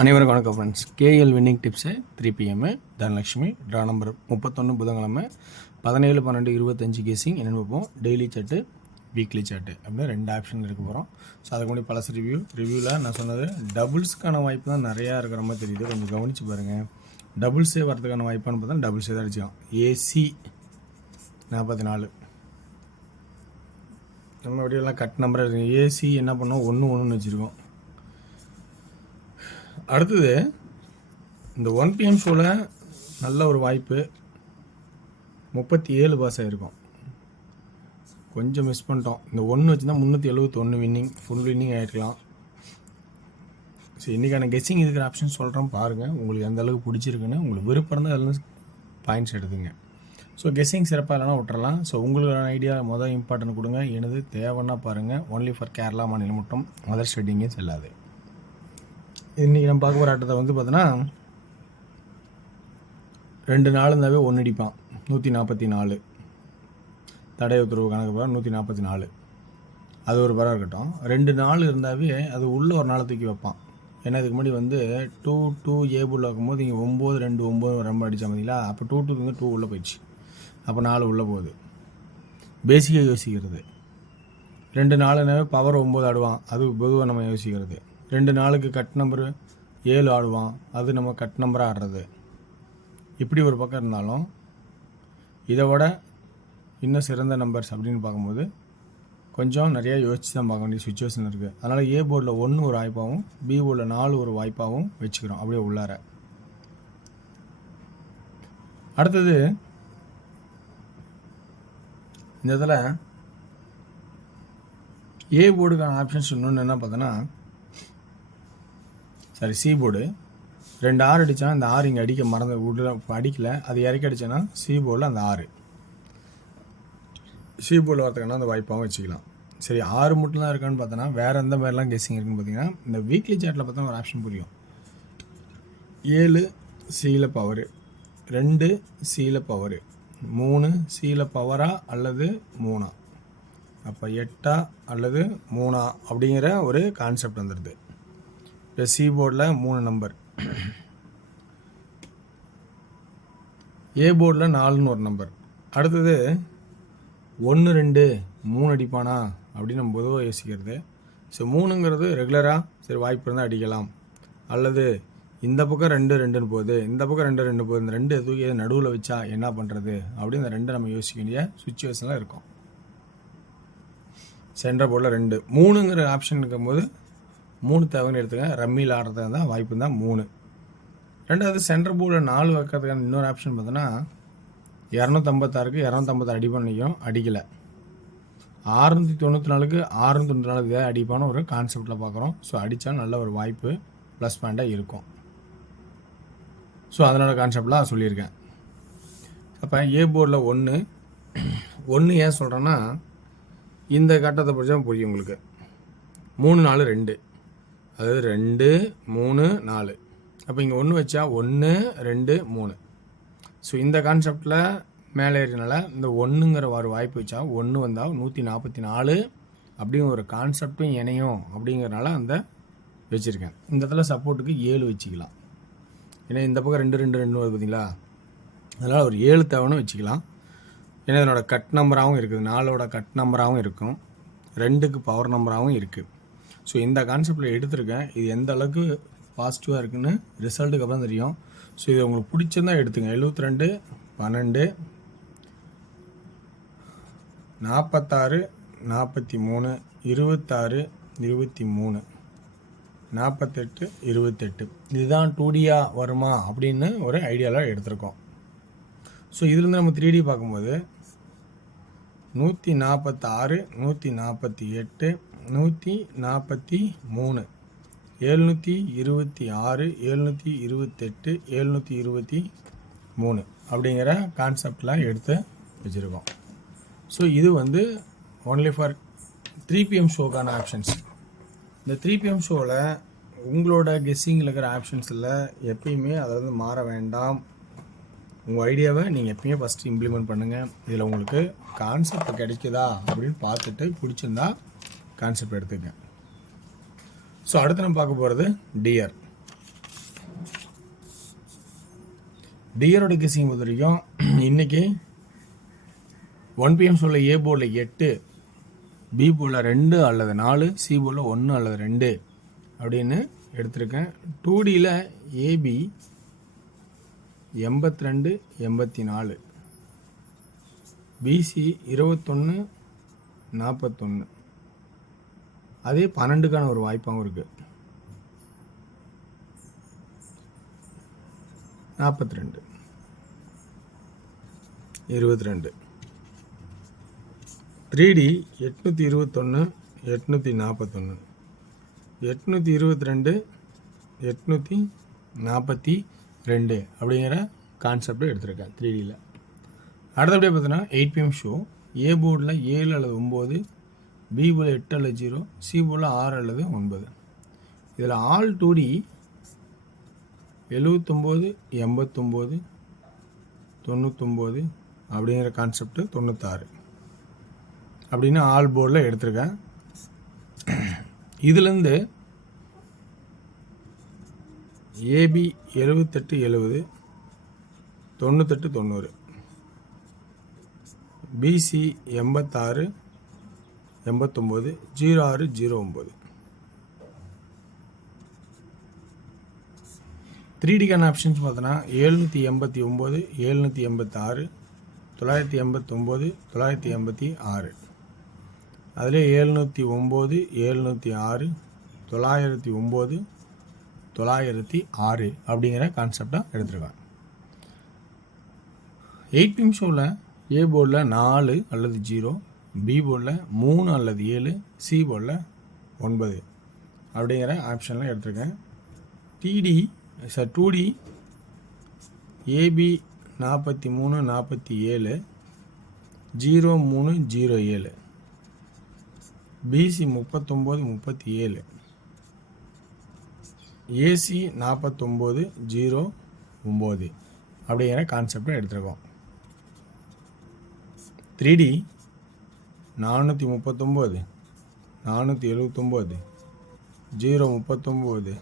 அனைவருக்கும் வணக்கம் friends. KL winning tips 3 PM Dhanalakshmi draw number 31 புதன்கிழமை 17-12-25 கேசிங் என்னென்னு பார்ப்போம். டெய்லி சாட்டு, வீக்லி சாட்டு அப்படின்னு 2 ஆப்ஷன் இருக்க போகிறோம். ஸோ அதுக்கு முன்னாடி பழசு ரிவ்யூவில் நான் சொன்னது டபுள்ஸ்க்கான வாய்ப்பு தான் நிறையா இருக்கிற மாதிரி தெரியுது. கொஞ்சம் கவனித்து பாருங்கள். டபுள்ஸே வரதுக்கான வாய்ப்பான்னு பார்த்தா டபுள்ஸே தான் அடிச்சிக்கலாம். AC 44 நம்ம அப்படியெல்லாம் கட் நம்பர் AC என்ன பண்ணோம் 1 வச்சுருக்கோம். அடுத்தது இந்த 1 PM ஷோவில் நல்ல ஒரு வாய்ப்பு 37 பாஸ் ஆகிருக்கும். கொஞ்சம் மிஸ் பண்ணிட்டோம். இந்த 1 வச்சுருந்தா 371 வின்னிங், ஃபுல் வின்னிங் ஆகிருக்கலாம். சரி, இன்றைக்கான கெஸ்ஸிங் இருக்கிற ஆப்ஷன் சொல்கிறேன் பாருங்கள். உங்களுக்கு எந்த அளவுக்கு பிடிச்சிருக்குன்னு உங்களுக்கு விருப்பம் இருந்தால் அதில் பாயிண்ட்ஸ் எடுத்துங்க. ஸோ கெஸ்ஸிங் சிறப்பாக இல்லைனா விட்டுறலாம். ஸோ உங்களுக்கான ஐடியா மொதல் இம்பார்ட்டன்ட் கொடுங்க. எனது தேவைன்னா பாருங்கள். ஒன்லி ஃபார் கேரளா மாநிலம் மட்டும், அதர் ஸ்டேட்டிங்கே செல்லாது. இன்றைக்கி நம்ம பார்க்க போகிற ஆட்டத்தை வந்து பார்த்தோன்னா 2 நாள் இருந்தாவே 1 அடிப்பான். 144 தடை உத்தரவு கணக்கு போகிற 144. அது ஒரு பரம் இருக்கட்டும். 2 நாள் இருந்தாவே அது உள்ளே ஒரு நாளை தூக்கி வைப்பான். ஏன்னா இதுக்கு முன்னாடி வந்து 2 ஏபுள் வைக்கும்போது இங்கே 9-2-9 ரொம்ப அடித்தா பார்த்தீங்களா. அப்போ 2 உள்ளே போயிடுச்சு. அப்போ 4 உள்ளே போகுது. பேசிக்காக யோசிக்கிறது. 2 நாளுனாவே பவர் 9 ஆடுவான். அது பொதுவாக நம்ம யோசிக்கிறது. 2 நாளுக்கு கட் நம்பரு 7 ஆடுவான். அது நம்ம கட் நம்பராக ஆடுறது. இப்படி ஒரு பக்கம் இருந்தாலும் இதை விட இன்னும் சிறந்த நம்பர்ஸ் அப்படின்னு பார்க்கும்போது கொஞ்சம் நிறையா யோசித்து தான் பார்க்க வேண்டிய சுச்சுவேஷன் இருக்குது. அதனால் A போர்டில் 1 ஒரு வாய்ப்பாகவும் B போர்டில் 4 ஒரு வாய்ப்பாகவும் வச்சுக்கிறோம் அப்படியே உள்ளார. அடுத்தது இந்த இதில் A போர்டுக்கான ஆப்ஷன்ஸ் இன்னொன்று என்ன பார்த்தோன்னா, சரி, C போர்டு 2 6 அடித்தா இந்த 6 இங்கே அடிக்க மறந்து உள்ள அடிக்கலை. அது இறக்கி அடித்தேன்னா C போர்டில் அந்த 6 C போர்டில் வரதுக்கான அந்த வாய்ப்பாகவும் வச்சுக்கலாம். சரி, 6 மட்டும் தான் இருக்கான்னு பார்த்தோன்னா வேறு எந்த மாதிரிலாம் கெஸ்ஸிங் இருக்குன்னு பார்த்தீங்கன்னா, இந்த வீக்லி சாட்டில் பார்த்தா ஒரு ஆப்ஷன் புரியும். 7 Cயில் பவரு, 2 Cயில் பவரு, 3 Cயில் பவரா அல்லது 3 அப்போ 8 அல்லது 3 அப்படிங்கிற ஒரு கான்செப்ட் வந்துடுது. இப்போ C போர்டில் 3 நம்பர், A போர்டில் 4ன்னு ஒரு நம்பர். அடுத்தது 1 2 3 அடிப்பானா அப்படின்னு நம்ம பொதுவாக யோசிக்கிறது. ஸோ 3ங்கிறது ரெகுலராக சரி வாய்ப்பு இருந்தால் அடிக்கலாம். அல்லது இந்த பக்கம் 2 2ன்னு போகுது, இந்த பக்கம் 2 2 போகுது, இந்த 2 தூக்கி நடுவில் வச்சா என்ன பண்ணுறது அப்படின்னு இந்த 2 நம்ம யோசிக்க வேண்டிய சுச்சுவேஷனில் இருக்கும். சென்டர் போர்டில் 2 3ங்கிற ஆப்ஷன் இருக்கும்போது 3 தேவைன்னு எடுத்துங்க. ரம்மியில் ஆடுறதுக்கு தான் வாய்ப்பு தான் 3. ரெண்டாவது சென்டர் போர்டில் 4 வைக்கிறதுக்கான இன்னொரு ஆப்ஷன் பார்த்தோன்னா 256க்கு 256 அடிப்பான்னு நினைக்கிறோம், அடிக்கலை. 694க்கு 694 அடிப்பான ஒரு கான்செப்டில் பார்க்குறோம். ஸோ அடித்தா நல்ல ஒரு வாய்ப்பு ப்ளஸ் பாயிண்டாக இருக்கும். ஸோ அதனோட கான்செப்டில் சொல்லியிருக்கேன். அப்போ A போர்டில் 1 ஏன் சொல்கிறேன்னா, இந்த கட்டத்தை படித்தா புரியும் உங்களுக்கு. 3 4 2, அதாவது 2 3 4. அப்போ இங்கே 1 வச்சா 1 2 3. ஸோ இந்த கான்செப்டில் மேலே இருக்கனால இந்த 1ங்கிற ஒரு வாய்ப்பு வச்சா 1 வந்தால் 144 அப்படிங்கிற ஒரு கான்செப்டும் இணையும் அப்படிங்கிறனால அந்த வச்சுருக்கேன். இந்த இடத்துல சப்போர்ட்டுக்கு 7 வச்சுக்கலாம். ஏன்னா இந்த பக்கம் 2 2 2 வருது பார்த்தீங்களா. அதனால் ஒரு 7 தேவைன்னு வச்சுக்கலாம். ஏன்னா இதனோட கட் நம்பராகவும் இருக்குது, 4ஓட கட் நம்பராகவும் இருக்கும், 2க்கு பவர் நம்பராகவும் இருக்குது. ஸோ இந்த கான்செப்டில் எடுத்திருக்கேன். இது எந்த அளவுக்கு பாசிட்டிவாக இருக்குதுன்னு ரிசல்ட்டுக்கு அப்புறம் தெரியும். ஸோ இது உங்களுக்கு பிடிச்சிருந்தா எடுத்துங்க. 72 12 46 43 26 23 48 28 இதுதான் 2Dயா வருமா அப்படின்னு ஒரு ஐடியாவில் எடுத்திருக்கோம். ஸோ இதுலேருந்து நம்ம 3D பார்க்கும்போது 146 148 143 726 728 723 அப்படிங்கிற கான்செப்டில் எடுத்து வச்சுருக்கோம். ஸோ இது வந்து ஒன்லி ஃபார் 3 PM ஷோக்கான ஆப்ஷன்ஸ். இந்த 3 PM ஷோவில் உங்களோட கெஸ்ஸிங்கில் இருக்கிற ஆப்ஷன்ஸில் எப்பயுமே அதாவது மாற வேண்டாம். உங்கள் ஐடியாவை நீங்கள் எப்பயுமே ஃபஸ்ட்டு இம்ப்ளிமெண்ட் பண்ணுங்கள். இதில் உங்களுக்கு கான்செப்ட் கிடைக்குதா அப்படின்னு பார்த்துட்டு பிடிச்சிருந்தா கான்செப்ட் எடுத்துக்கங்க. ஸோ அடுத்து நம்ம பார்க்க போகிறது டிஆர். டியரோட கெஸிங் பொறுத்த வரைக்கும் இன்றைக்கி 1 PM ஷோவில் ஏ போர்டில் 8, பி போர்டில் 2 அல்லது 4, சி போர்டில் 1 அல்லது 2 அப்படின்னு எடுத்திருக்கேன். 2Dயில் ஏபி 82, 84, பிசி 21, 41, அதே 12க்கான ஒரு வாய்ப்பாகவும் இருக்குது. 42, 22. 3D 821, 841, 822, 842 அப்படிங்கிற கான்செப்டை எடுத்திருக்கேன் 3Dயில். அடுத்தபடியாக பார்த்தீங்கன்னா 8 PM ஷோ ஏ போர்டில் 7 அல்லது 9, பி போர்டில் 8 அல்லது 0, சி போர்டில் 6 அல்லது 9. இதில் ஆல் 2D 79, 89, 99 அப்படிங்கிற கான்செப்ட் 96 அப்படின்னு ஆல் போர்டில் எடுத்திருக்கேன். இதுலேருந்து ஏபி 78, 70, 98, 90, பிசி 86, 89, 06, 09. 3Dக்கான ஆப்ஷன்ஸ் பார்த்தோன்னா 789, 786, 989, 986, அதிலே 709, 706, 909, 906 அப்படிங்கிற கான்செப்டாக எடுத்துருக்காங்க. 8 PM ஷோவில் ஏ போர்டில் 4 அல்லது 0, பி போர்டில் 3 அல்லது 7, சி போர்டில் 9 அப்படிங்கிற ஆப்ஷனில் எடுத்திருக்கேன். 2D ஏபி 43, 47, 03, 07, பிசி 39, 37, ஏசி 49, 09 அப்படிங்கிற கான்செப்டை எடுத்துருக்கோம். 3D 439, 479, 039,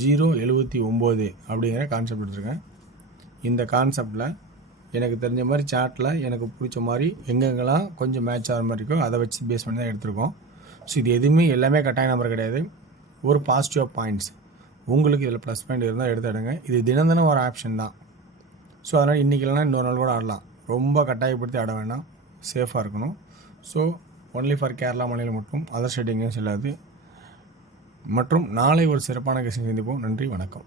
079 அப்படிங்கிற கான்செப்ட் எடுத்துருக்கேன். இந்த கான்செப்டில் எனக்கு தெரிஞ்ச மாதிரி சார்ட்டில் எனக்கு பிடிச்ச மாதிரி எங்கெங்கெல்லாம் கொஞ்சம் மேட்ச் ஆகிற மாதிரி இருக்கோ அதை வச்சு பேஸ் பண்ணி தான் எடுத்திருக்கோம். ஸோ இது எதுவுமே எல்லாமே கட்டாய நம்பர் கிடையாது. ஒரு பாசிட்டிவ் பாயிண்ட்ஸ் உங்களுக்கு இதில் ப்ளஸ் பாயிண்ட் இருந்தால் எடுத்து எடுங்க. இது தினம் தினம் ஒரு ஆப்ஷன் தான். ஸோ அதனால் இன்றைக்கி இல்லைனா இன்னொரு நாள் கூட ஆடலாம். ரொம்ப கட்டாயப்படுத்தி ஆட வேண்டாம், சேஃபாக இருக்கணும். ஸோ ஒன்லி ஃபார் கேரளா மாநிலம் மட்டும், அதர் ஸ்டேட் எங்கேயும் செல்லாது. மற்றும் நாளை ஒரு சிறப்பான கெஸ்டிங் சந்திப்போம். நன்றி, வணக்கம்.